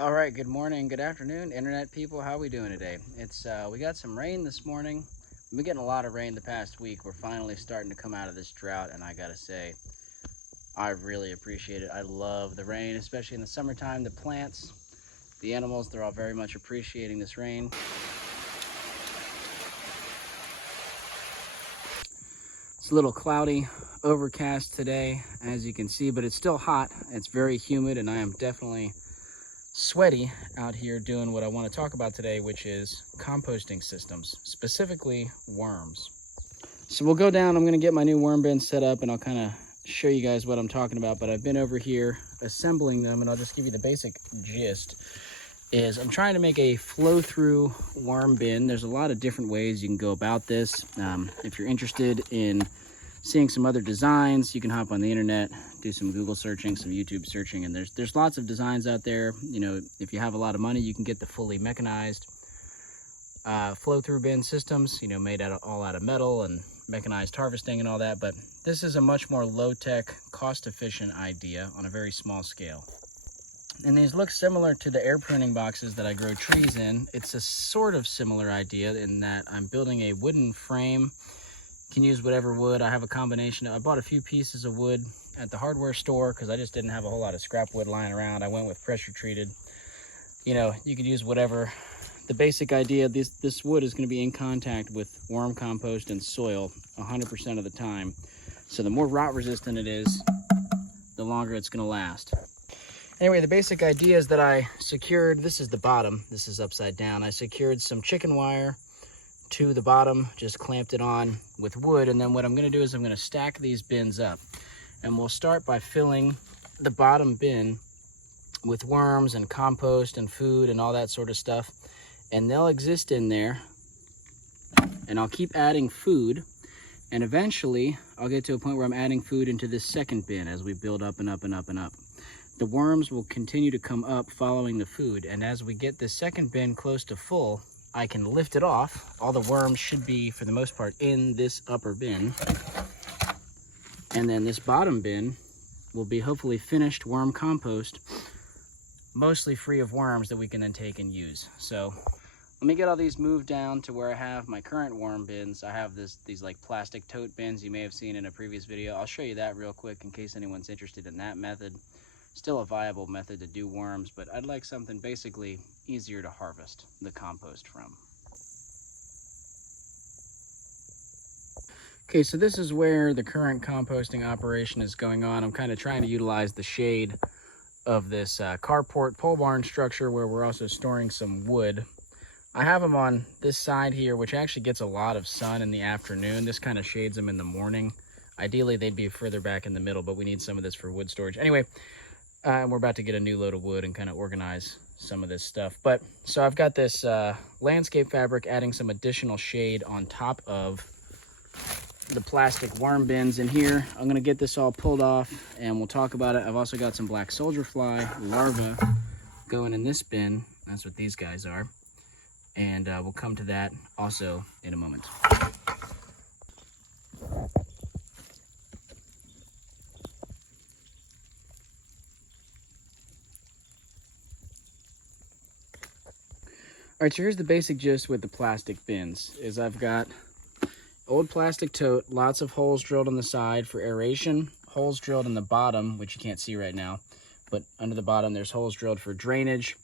All right, good morning, good afternoon, internet people. How we doing today? We got some rain this morning. We've been getting a lot of rain the past week. We're finally starting to come out of this drought, and I gotta say, I really appreciate it. I love the rain, especially in the summertime. The plants, the animals, they're all very much appreciating this rain. It's a little cloudy, overcast today, as you can see, but it's still hot. It's very humid, and I am definitely sweaty out here doing what I want to talk about today, which is composting systems, specifically worms. So we'll go down. I'm going to get my new worm bin set up, and I'll kind of show you guys what I'm talking about. But I've been over here assembling them, and I'll just give you the basic gist. Is I'm trying to make a flow-through worm bin. There's a lot of different ways you can go about this. If you're interested in seeing some other designs, you can hop on the internet, do some Google searching, some YouTube searching, and there's lots of designs out there. You know, if you have a lot of money, you can get the fully mechanized flow-through bin systems, you know, made all out of metal and mechanized harvesting and all that. But this is a much more low-tech, cost-efficient idea on a very small scale. And these look similar to the air pruning boxes that I grow trees in. It's a sort of similar idea in that I'm building a wooden frame. You can use whatever wood. I have a combination. I bought a few pieces of wood at the hardware store because I just didn't have a whole lot of scrap wood lying around. I went with pressure treated. You know, you could use whatever. The basic idea, this wood is going to be in contact with worm compost and soil 100% of the time. So the more rot resistant it is, the longer it's going to last. Anyway, the basic idea is that I secured, this is the bottom, this is upside down. I secured some chicken wire to the bottom, just clamped it on with wood. And then what I'm gonna do is I'm gonna stack these bins up. And we'll start by filling the bottom bin with worms and compost and food and all that sort of stuff. And they'll exist in there. And I'll keep adding food. And eventually I'll get to a point where I'm adding food into this second bin as we build up and up and up and up. The worms will continue to come up following the food, and as we get this second bin close to full, I can lift it off. All the worms should be, for the most part, in this upper bin. And then this bottom bin will be hopefully finished worm compost, mostly free of worms that we can then take and use. So let me get all these moved down to where I have my current worm bins. I have these like plastic tote bins you may have seen in a previous video. I'll show you that real quick in case anyone's interested in that method. Still a viable method to do worms, but I'd like something basically easier to harvest the compost from. Okay, so this is where the current composting operation is going on. I'm kind of trying to utilize the shade of this carport pole barn structure where we're also storing some wood. I have them on this side here, which actually gets a lot of sun in the afternoon. This kind of shades them in the morning. Ideally, they'd be further back in the middle, but we need some of this for wood storage. Anyway, and we're about to get a new load of wood and kind of organize some of this stuff. But so I've got this landscape fabric adding some additional shade on top of the plastic worm bins in here. I'm going to get this all pulled off and we'll talk about it. I've also got some black soldier fly larvae going in this bin. That's what these guys are. And we'll come to that also in a moment. All right, so here's the basic gist with the plastic bins, is I've got old plastic tote, lots of holes drilled on the side for aeration, holes drilled in the bottom, which you can't see right now, but under the bottom there's holes drilled for drainage.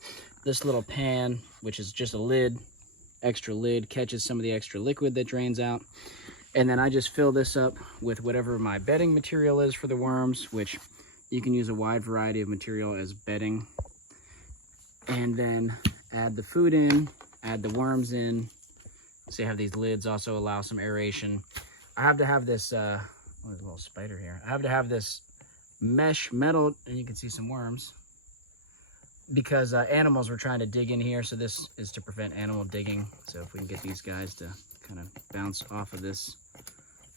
This little pan, which is just a lid, extra lid, catches some of the extra liquid that drains out. And then I just fill this up with whatever my bedding material is for the worms, which you can use a wide variety of material as bedding. And then add the food in, add the worms in. So you have these lids also allow some aeration. I have to have this, oh, there's a little spider here. I have to have this mesh metal, and you can see some worms, because animals were trying to dig in here. So this is to prevent animal digging. So if we can get these guys to kind of bounce off of this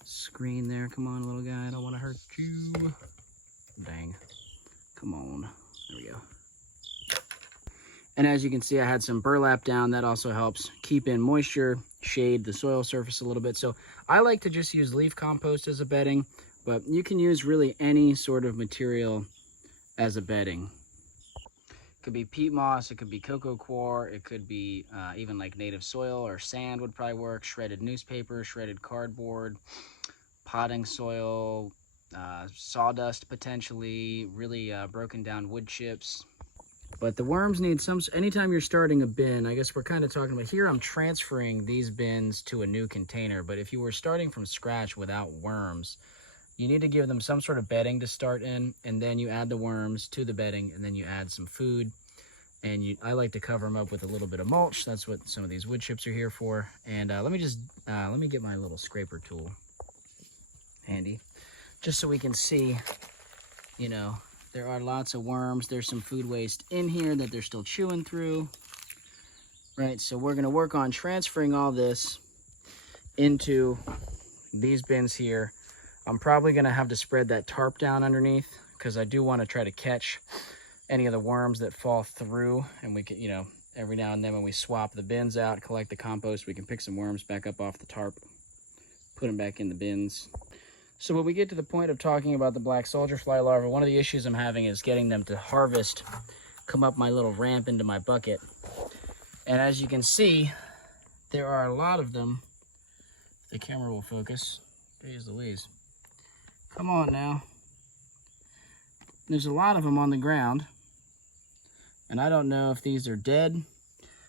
screen there. Come on, little guy, I don't want to hurt you. Dang. Come on. There we go. And as you can see, I had some burlap down. That also helps keep in moisture, shade the soil surface a little bit. So I like to just use leaf compost as a bedding, but you can use really any sort of material as a bedding. could be peat moss, it could be cocoa coir, it could be even like native soil or sand would probably work, shredded newspaper, shredded cardboard, potting soil, sawdust potentially, really broken down wood chips. But the worms need some, anytime you're starting a bin, I guess we're kind of talking about, here I'm transferring these bins to a new container, but if you were starting from scratch without worms, you need to give them some sort of bedding to start in, and then you add the worms to the bedding, and then you add some food. And I like to cover them up with a little bit of mulch. That's what some of these wood chips are here for. And let me get my little scraper tool handy, just so we can see, you know, there are lots of worms. There's some food waste in here that they're still chewing through, right? So we're gonna work on transferring all this into these bins here. I'm probably gonna have to spread that tarp down underneath because I do want to try to catch any of the worms that fall through, and we can, you know, every now and then when we swap the bins out, collect the compost, we can pick some worms back up off the tarp, put them back in the bins. So when we get to the point of talking about the black soldier fly larvae, one of the issues I'm having is getting them to harvest, come up my little ramp into my bucket. And as you can see, there are a lot of them. The camera will focus. Jeez Louise. Come on now. There's a lot of them on the ground. And I don't know if these are dead.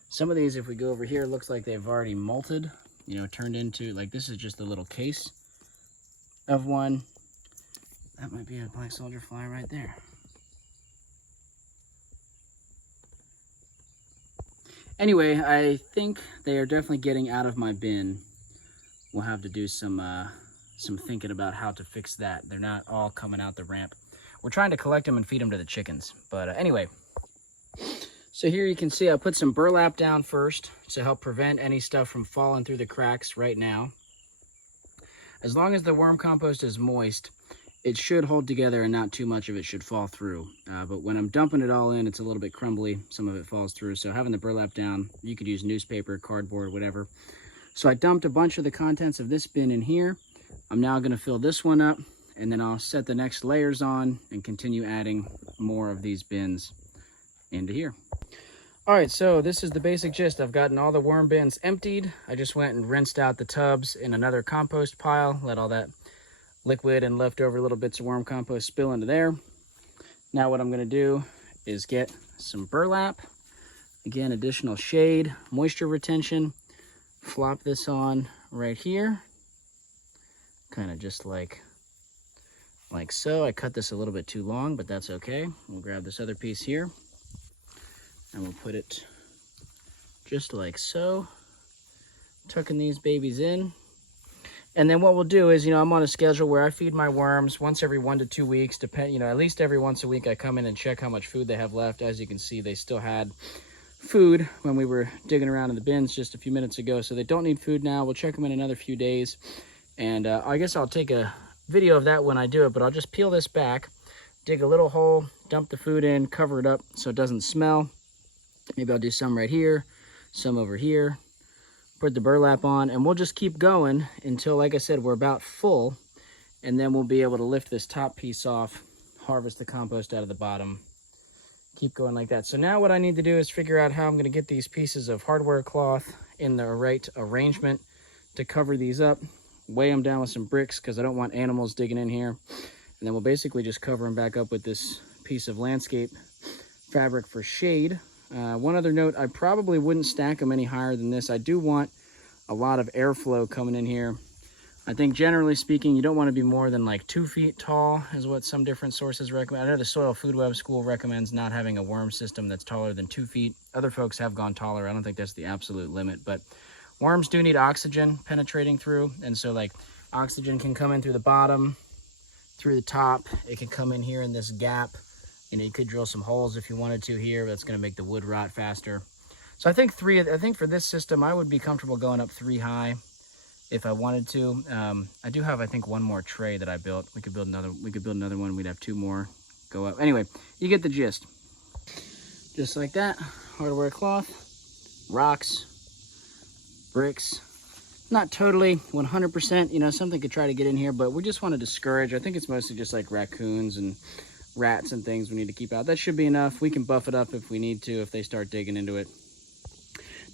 Some of these, if we go over here, looks like they've already molted, you know, turned into, like this is just a little case of one. That might be a black soldier fly right there. Anyway, I think they are definitely getting out of my bin. We'll have to do some thinking about how to fix that. They're not all coming out the ramp. We're trying to collect them and feed them to the chickens. But anyway, so here you can see I put some burlap down first to help prevent any stuff from falling through the cracks right now. As long as the worm compost is moist, it should hold together and not too much of it should fall through. But when I'm dumping it all in, it's a little bit crumbly. Some of it falls through. So having the burlap down, you could use newspaper, cardboard, whatever. So I dumped a bunch of the contents of this bin in here. I'm now going to fill this one up, and then I'll set the next layers on and continue adding more of these bins into here. All right, so this is the basic gist. I've gotten all the worm bins emptied. I just went and rinsed out the tubs in another compost pile, let all that liquid and leftover little bits of worm compost spill into there. Now what I'm going to do is get some burlap. Again, additional shade, moisture retention. Flop this on right here. Kind of just like so. I cut this a little bit too long, but that's okay. We'll grab this other piece here and we'll put it just like so, tucking these babies in. And then what we'll do is, you know, I'm on a schedule where I feed my worms once every 1 to 2 weeks, you know, at least every once a week I come in and check how much food they have left. As you can see, they still had food when we were digging around in the bins just a few minutes ago, so they don't need food now. We'll check them in another few days. And I guess I'll take a video of that when I do it, but I'll just peel this back, dig a little hole, dump the food in, cover it up so it doesn't smell. Maybe I'll do some right here, some over here, put the burlap on, and we'll just keep going until, like I said, we're about full, and then we'll be able to lift this top piece off, harvest the compost out of the bottom, keep going like that. So now what I need to do is figure out how I'm going to get these pieces of hardware cloth in the right arrangement to cover these up. Weigh them down with some bricks because I don't want animals digging in here. And then we'll basically just cover them back up with this piece of landscape fabric for shade. One other note, I probably wouldn't stack them any higher than this. I do want a lot of airflow coming in here. I think generally speaking, you don't want to be more than like 2 feet tall is what some different sources recommend. I know the Soil Food Web School recommends not having a worm system that's taller than 2 feet. Other folks have gone taller. I don't think that's the absolute limit, but worms do need oxygen penetrating through, and so like oxygen can come in through the bottom, through the top. It can come in here in this gap. You know, you could drill some holes if you wanted to here. That's going to make the wood rot faster. So I think for this system, I would be comfortable going up 3 high if I wanted to. I do have, I think, one more tray that I built. We could build another one. We'd have 2 more go up. Anyway, you get the gist. Just like that, hardware cloth, rocks, bricks. Not totally 100%, you know, something could try to get in here, but we just want to discourage. I think it's mostly just like raccoons and rats and things we need to keep out. That should be enough. We can buff it up if we need to, if they start digging into it.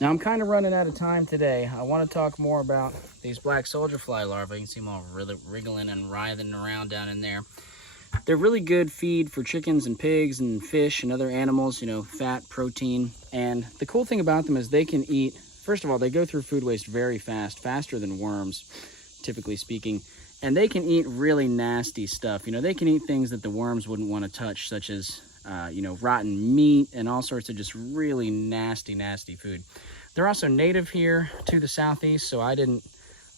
Now I'm kind of running out of time today. I want to talk more about these black soldier fly larvae. You can see them all really wriggling and writhing around down in there. They're really good feed for chickens and pigs and fish and other animals, you know, fat, protein. And the cool thing about them is they can eat, first of all, they go through food waste very fast, faster than worms, typically speaking. And they can eat really nasty stuff. You know, they can eat things that the worms wouldn't want to touch, such as, you know, rotten meat and all sorts of just really nasty, nasty food. They're also native here to the southeast, so I didn't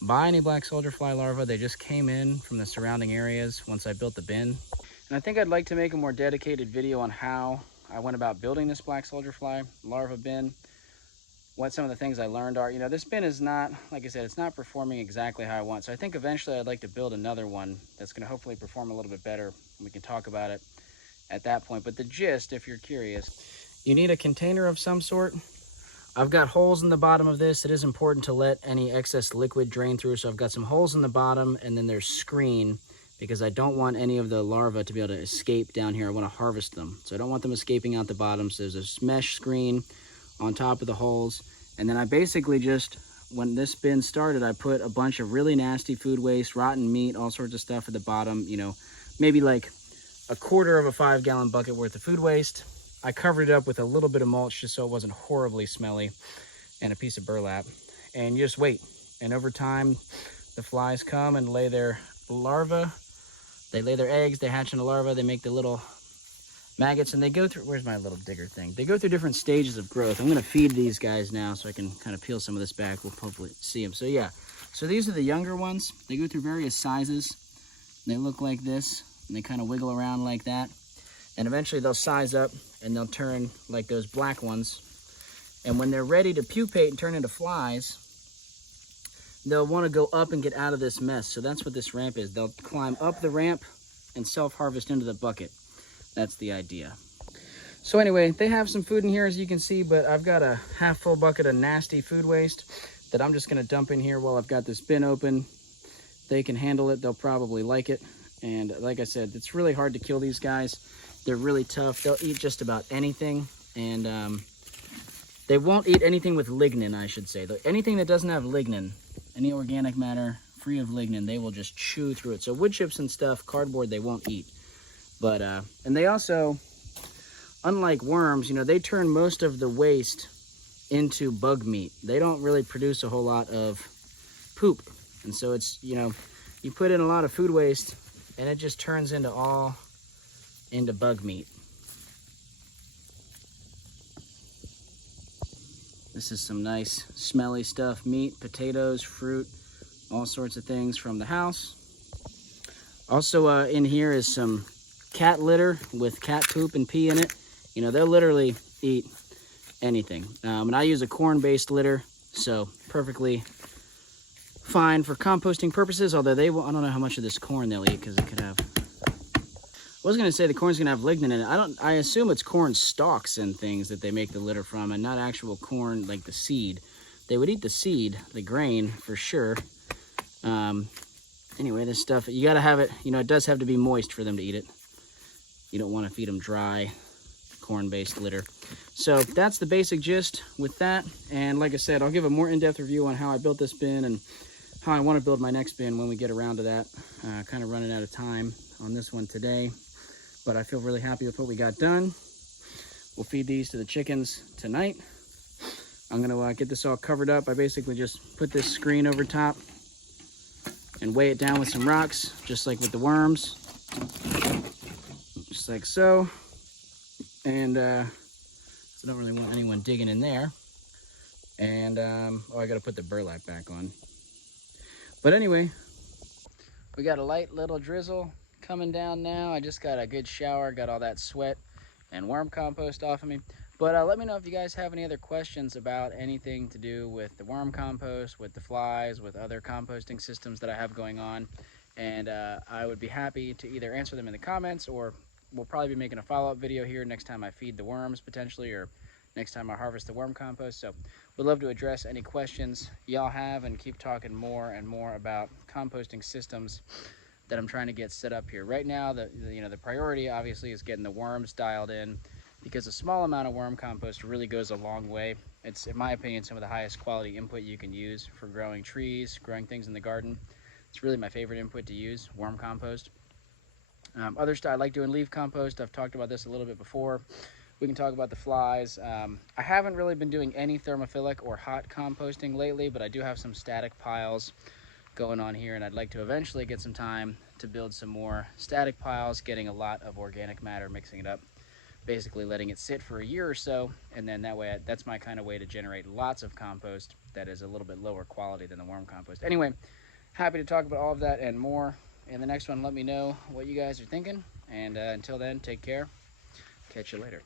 buy any black soldier fly larvae. They just came in from the surrounding areas once I built the bin. And I think I'd like to make a more dedicated video on how I went about building this black soldier fly larva bin. What some of the things I learned are, you know, this bin is not, like I said, it's not performing exactly how I want. So I think eventually I'd like to build another one that's going to hopefully perform a little bit better. We can talk about it at that point. But the gist, if you're curious, you need a container of some sort. I've got holes in the bottom of this. It is important to let any excess liquid drain through. So I've got some holes in the bottom, and then there's screen, because I don't want any of the larvae to be able to escape down here. I want to harvest them. So I don't want them escaping out the bottom. So there's a mesh screen on top of the holes. And then I basically just, when this bin started, I put a bunch of really nasty food waste, rotten meat, all sorts of stuff at the bottom, you know, maybe like a quarter of a 5-gallon bucket worth of food waste. I covered it up with a little bit of mulch just so it wasn't horribly smelly, and a piece of burlap. And you just wait. And over time, the flies come and lay their larvae. They lay their eggs, they hatch into larvae, they make the little maggots, and they go through, where's my little digger thing? They go through different stages of growth. I'm gonna feed these guys now so I can kind of peel some of this back. We'll hopefully see them. So yeah, so these are the younger ones. They go through various sizes. They look like this, and they kind of wiggle around like that. And eventually they'll size up and they'll turn like those black ones. And when they're ready to pupate and turn into flies, they'll want to go up and get out of this mess. So that's what this ramp is. They'll climb up the ramp and self-harvest into the bucket. That's the idea. So anyway, they have some food in here, as you can see, but I've got a half full bucket of nasty food waste that I'm just going to dump in here while I've got this bin open. They can handle it. They'll probably like it. And like I said, it's really hard to kill these guys. They're really tough. They'll eat just about anything. And they won't eat anything with lignin, I should say. Anything that doesn't have lignin, any organic matter free of lignin, they will just chew through it. So wood chips and stuff, cardboard, they won't eat. But, and they also, unlike worms, you know, they turn most of the waste into bug meat. They don't really produce a whole lot of poop. And so it's, you know, you put in a lot of food waste and it just turns into bug meat. This is some nice smelly stuff, meat, potatoes, fruit, all sorts of things from the house. Also in here is some cat litter with cat poop and pee in it. You know, they'll literally eat anything. And I use a corn-based litter, so perfectly fine for composting purposes, although they will, I don't know how much of this corn they'll eat because it could have, I was going to say the corn's going to have lignin in it. I assume it's corn stalks and things that they make the litter from, and not actual corn like the seed. They would eat the seed, the grain, for sure. Anyway, this stuff, you got to have it, you know, it does have to be moist for them to eat it. You don't want to feed them dry corn-based litter. So that's the basic gist with that. And like I said, I'll give a more in-depth review on how I built this bin and how I want to build my next bin when we get around to that. Kind of running out of time on this one today, but I feel really happy with what we got done. We'll feed these to the chickens tonight. I'm gonna get this all covered up. I basically just put this screen over top and weigh it down with some rocks, just like with the worms. Just like so. And I don't really want anyone digging in there. And oh, I gotta put the burlap back on. But anyway, we got a light little drizzle coming down now. I just got a good shower, got all that sweat and worm compost off of me. But let me know if you guys have any other questions about anything to do with the worm compost, with the flies, with other composting systems that I have going on. And I would be happy to either answer them in the comments, or we'll probably be making a follow-up video here next time I feed the worms potentially, or next time I harvest the worm compost. So we'd love to address any questions y'all have and keep talking more and more about composting systems that I'm trying to get set up here. Right now, the priority obviously is getting the worms dialed in, because a small amount of worm compost really goes a long way. It's, in my opinion, some of the highest quality input you can use for growing trees, growing things in the garden. It's really my favorite input to use, worm compost. Other stuff, I like doing leaf compost. I've talked about this a little bit before. We can talk about the flies. I haven't really been doing any thermophilic or hot composting lately, but I do have some static piles going on here, and I'd like to eventually get some time to build some more static piles, getting a lot of organic matter, mixing it up, basically letting it sit for a year or so, and then that way, that's my kind of way to generate lots of compost that is a little bit lower quality than the worm compost. Anyway, happy to talk about all of that and more in the next one. Let me know what you guys are thinking, and until then, take care. Catch you later.